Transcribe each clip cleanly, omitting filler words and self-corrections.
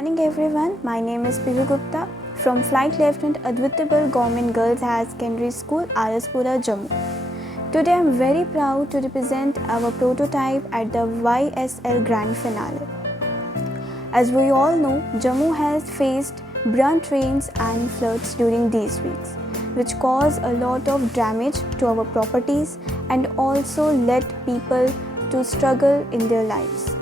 morning everyone, my name is Piru Gupta from Flt.Lt.Advitiya Government Girls Higher Secondary School, R.S.Pura, Jammu. Today I am very proud to represent our prototype at the YSL Grand Finale. As we all know, Jammu has faced brunt rains and floods during these weeks, which cause a lot of damage to our properties and also led people to struggle in their lives.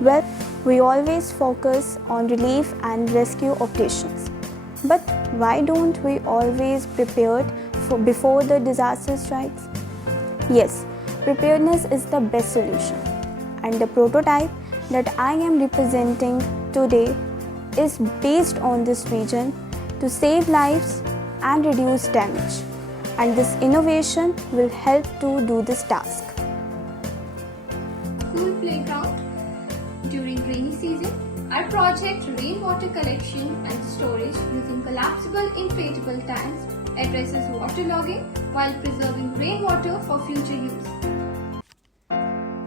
Well, we always focus on relief and rescue operations. But why don't we always prepare before the disaster strikes? Yes, preparedness is the best solution. And the prototype that I am representing today is based on this vision to save lives and reduce damage. And this innovation will help to do this task. School playground during rainy season. Our project rainwater collection and storage using collapsible inflatable tanks addresses waterlogging while preserving rainwater for future use.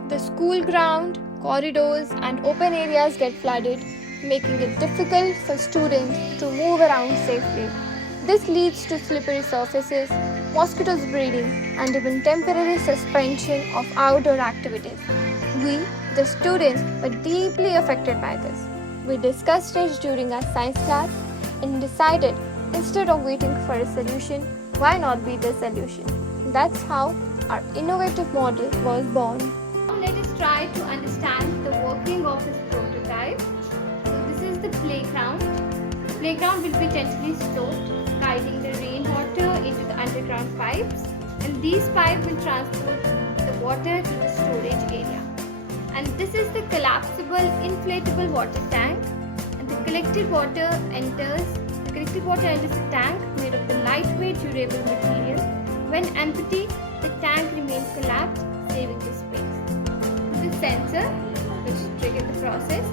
The school ground, corridors and open areas get flooded, making it difficult for students to move around safely. This leads to slippery surfaces, mosquitoes breeding and even temporary suspension of outdoor activities. We, the students, were deeply affected by this. We discussed it during our science class and decided instead of waiting for a solution, why not be the solution? That's how our innovative model was born. Now let us try to understand the working of this prototype. So this is the playground. The playground will be gently sloped, guiding the rainwater into the underground pipes, and these pipes will transport the water to the storage area. And this is the collapsible inflatable water tank, and the collected water enters the tank made of the lightweight durable material. When empty, the tank remains collapsed, saving the space. The sensor which triggers the process.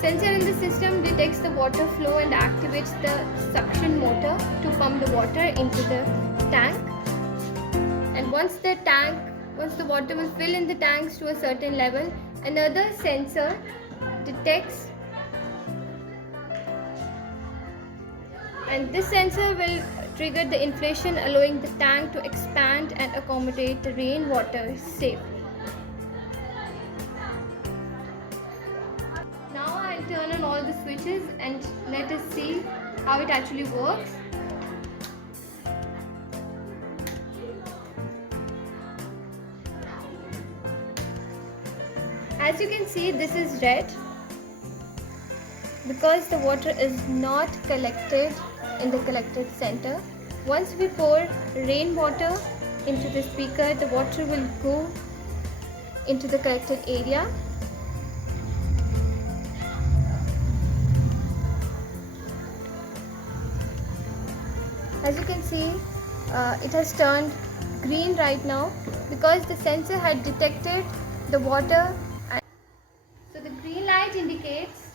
Sensor in the system detects the water flow and activates the suction motor to pump the water into the tank. And once the water will fill in the tanks to a certain level, another sensor detects, and this sensor will trigger the inflation, allowing the tank to expand and accommodate the rainwater safely. Now I'll turn on all the switches and let us see how it actually works. As you can see, this is red because the water is not collected in the collected center. Once we pour rainwater into the speaker, the water will go into the collected area. As you can see, it has turned green right now because the sensor had detected the water. So the green light indicates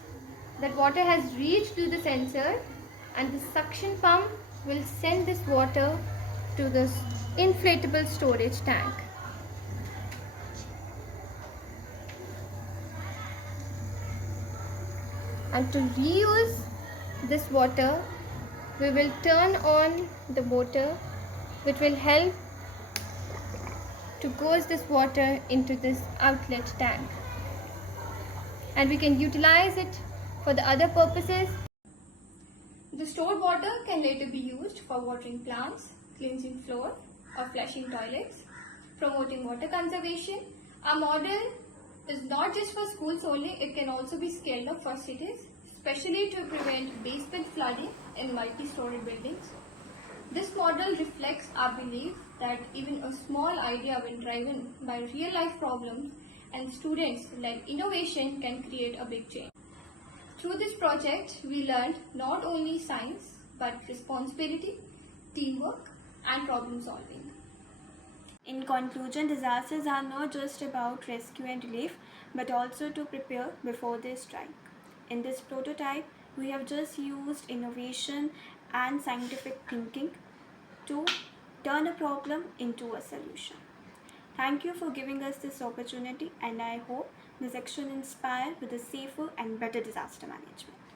that water has reached to the sensor, and the suction pump will send this water to this inflatable storage tank. And to reuse this water, we will turn on the motor which will help to gauge this water into this outlet tank. And we can utilize it for the other purposes. The stored water can later be used for watering plants, cleansing floor or flushing toilets, promoting water conservation. Our model is not just for schools only, it can also be scaled up for cities, especially to prevent basement flooding in multi-story buildings. This model reflects our belief that even a small idea when driven by real-life problems and students-led innovation can create a big change. Through this project, we learned not only science, but responsibility, teamwork, and problem solving. In conclusion, disasters are not just about rescue and relief, but also to prepare before they strike. In this prototype, we have just used innovation and scientific thinking to turn a problem into a solution. Thank you for giving us this opportunity, and I hope this action inspire with a safer and better disaster management.